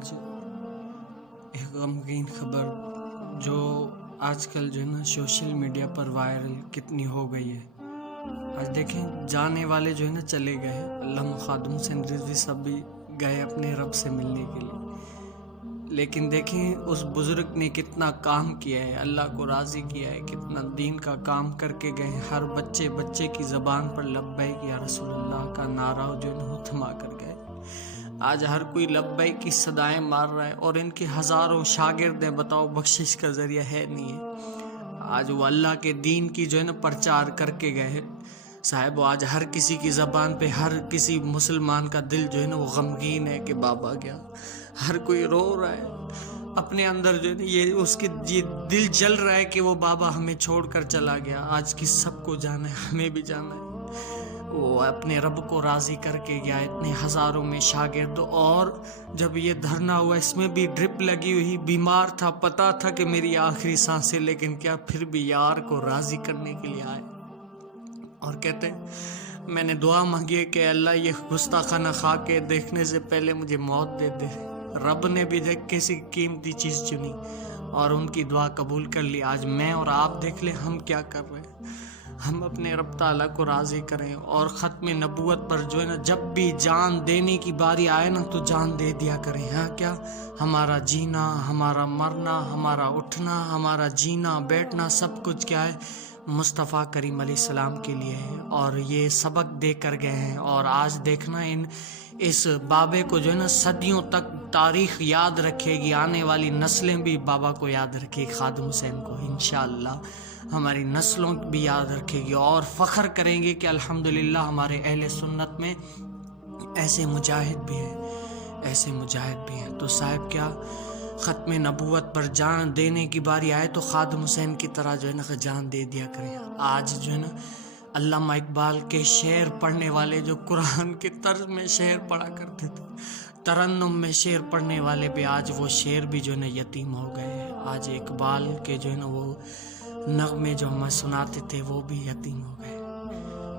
آج ایک غمگین خبر جو آج کل جو ہے نا سوشل میڈیا پر وائرل کتنی ہو گئی ہے۔ آج دیکھیں جانے والے جو ہے نا چلے گئے، علامہ خادم حسین رضوی سب بھی گئے اپنے رب سے ملنے کے لیے، لیکن دیکھیں اس بزرگ نے کتنا کام کیا ہے، اللہ کو راضی کیا ہے، کتنا دین کا کام کر کے گئے۔ ہر بچے کی زبان پر لبیک یا رسول اللہ کا نعرہ جو ہے نا تھما کر گئے۔ آج ہر کوئی لبیک کی صدائیں مار رہا ہے، اور ان کے ہزاروں شاگرد ہیں، بتاؤ بخشش کا ذریعہ ہے نہیں ہے۔ آج وہ اللہ کے دین کی جو ہے نا پرچار کر کے گئے صاحب۔ آج ہر کسی کی زبان پہ، ہر کسی مسلمان کا دل جو ہے نا وہ غمگین ہے کہ بابا گیا۔ ہر کوئی رو رہا ہے اپنے اندر، جو ہے نا یہ دل جل رہا ہے کہ وہ بابا ہمیں چھوڑ کر چلا گیا۔ آج کی سب کو جانا ہے، ہمیں بھی جانا ہے۔ وہ اپنے رب کو راضی کر کے گیا، اتنے ہزاروں میں شاگرد، اور جب یہ دھرنا ہوا اس میں بھی ڈرپ لگی ہوئی، بیمار تھا، پتا تھا کہ میری آخری سانس ہے، لیکن کیا پھر بھی یار کو راضی کرنے کے لیے آئے اور کہتے ہیں میں نے دعا مانگی ہے کہ اللہ یہ گستاخانہ کھا کے دیکھنے سے پہلے مجھے موت دے دے۔ رب نے بھی دیکھ کیسی قیمتی چیز چنی اور ان کی دعا قبول کر لی۔ آج میں اور آپ دیکھ لیں ہم کیا کر رہے ہیں۔ ہم اپنے رب تعالیٰ کو راضی کریں اور ختم نبوت پر جو ہے نا جب بھی جان دینے کی باری آئے نا تو جان دے دیا کریں۔ ہاں کیا ہمارا جینا، ہمارا مرنا، ہمارا اٹھنا، ہمارا جینا بیٹھنا سب کچھ کیا ہے مصطفیٰ کریم علیہ السلام کے لیے ہے، اور یہ سبق دے کر گئے ہیں۔ اور آج دیکھنا اس بابے کو جو ہے نا صدیوں تک تاریخ یاد رکھے گی، آنے والی نسلیں بھی بابا کو یاد رکھے گی، خادم حسین کو انشاءاللہ ہماری نسلوں بھی یاد رکھے گی، اور فخر کریں گے کہ الحمدللہ ہمارے اہل سنت میں ایسے مجاہد بھی ہیں، ایسے مجاہد بھی ہیں۔ تو صاحب کیا ختم نبوت پر جان دینے کی باری آئے تو خادم حسین کی طرح جو ہے نا جان دے دیا کریں۔ آج جو ہے نا علامہ اقبال کے شعر پڑھنے والے جو قرآن کے طرز میں شعر پڑھا کرتے تھے، ترنم میں شعر پڑھنے والے بھی آج وہ شعر بھی جو ہے نا یتیم ہو گئے۔ آج اقبال کے جو ہے نا وہ نغمے جو ہمیں سناتے تھے وہ بھی یتیم ہو گئے۔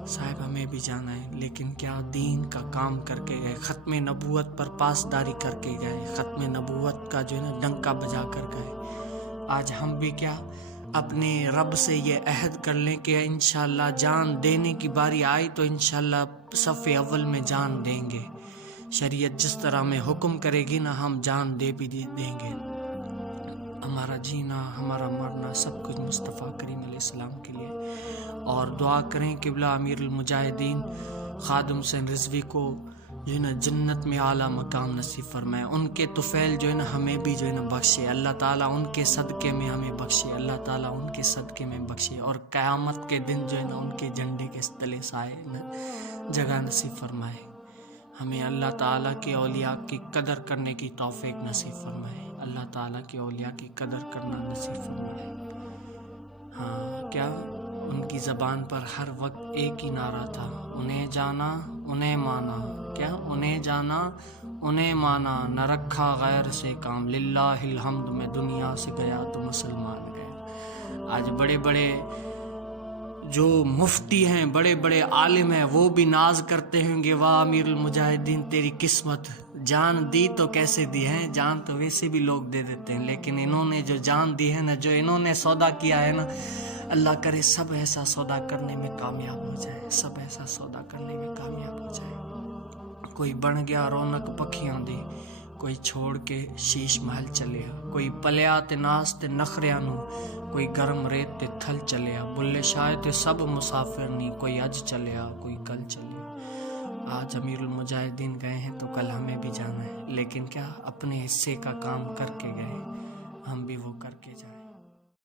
صاحب ہمیں بھی جانا ہے، لیکن کیا دین کا کام کر کے گئے، ختم نبوت پر پاسداری کر کے گئے، ختم نبوت کا جو ہے نا ڈنکا بجا کر گئے۔ آج ہم بھی کیا اپنے رب سے یہ عہد کر لیں کہ انشاءاللہ جان دینے کی باری آئی تو انشاءاللہ صف اول میں جان دیں گے۔ شریعت جس طرح میں حکم کرے گی نا ہم جان دے بھی دیں گے۔ ہمارا جینا، ہمارا مرنا سب کچھ مصطفیٰ کریم علیہ السلام کے لیے، اور دعا کریں قبلہ امیر المجاہدین خادم حسین رضوی کو جو ہے نا جنت میں اعلیٰ مقام نصیب فرمائے۔ ان کے طفیل جو ہے نا ہمیں بھی جو ہے نا بخشے اللہ تعالیٰ، ان کے صدقے میں ہمیں بخشے اللہ تعالیٰ، ان کے صدقے میں بخشے، اور قیامت کے دن جو ہے نا ان کے جھنڈے کے تلے سائے جگہ نصیب فرمائے۔ ہمیں اللہ تعالیٰ کے اولیاء کی قدر کرنے کی توفیق نصیب فرمائے، اللہ تعالیٰ کے اولیاء کی قدر کرنا نصیب فرمائے۔ ہاں کیا ان کی زبان پر ہر وقت ایک ہی نعرہ تھا، انہیں جانا انہیں مانا، کیا انہیں جانا انہیں مانا، نہ رکھا غیر سے کام، للہ الحمد میں دنیا سے گیا تو مسلمان گئے۔ آج بڑے بڑے جو مفتی ہیں، بڑے بڑے عالم ہیں، وہ بھی ناز کرتے ہیں کہ واہ امیر المجاہدین تیری قسمت، جان دی تو کیسے دی ہے، جان تو ویسے بھی لوگ دے دیتے ہیں، لیکن انہوں نے جو جان دی ہے نا، جو انہوں نے سودا کیا ہے نا، اللہ کرے سب ایسا سودا کرنے میں کامیاب ہو جائے، سب ایسا سودا کرنے میں کامیاب ہو جائے۔ کوئی بن گیا رونق پکھیاں دی، کوئی چھوڑ کے شیش محل چلیا، کوئی پلیا تے ناس تے نخریاں نو، کوئی گرم ریت تے تھل چلیا، بلے شاہ تے سب مسافر نہیں، کوئی اج چلیا کوئی کل چلیا۔ آج امیر المجاہدین گئے ہیں تو کل ہمیں بھی جانا ہے، لیکن کیا اپنے حصے کا کام کر کے گئے، ہم بھی وہ کر کے جائیں۔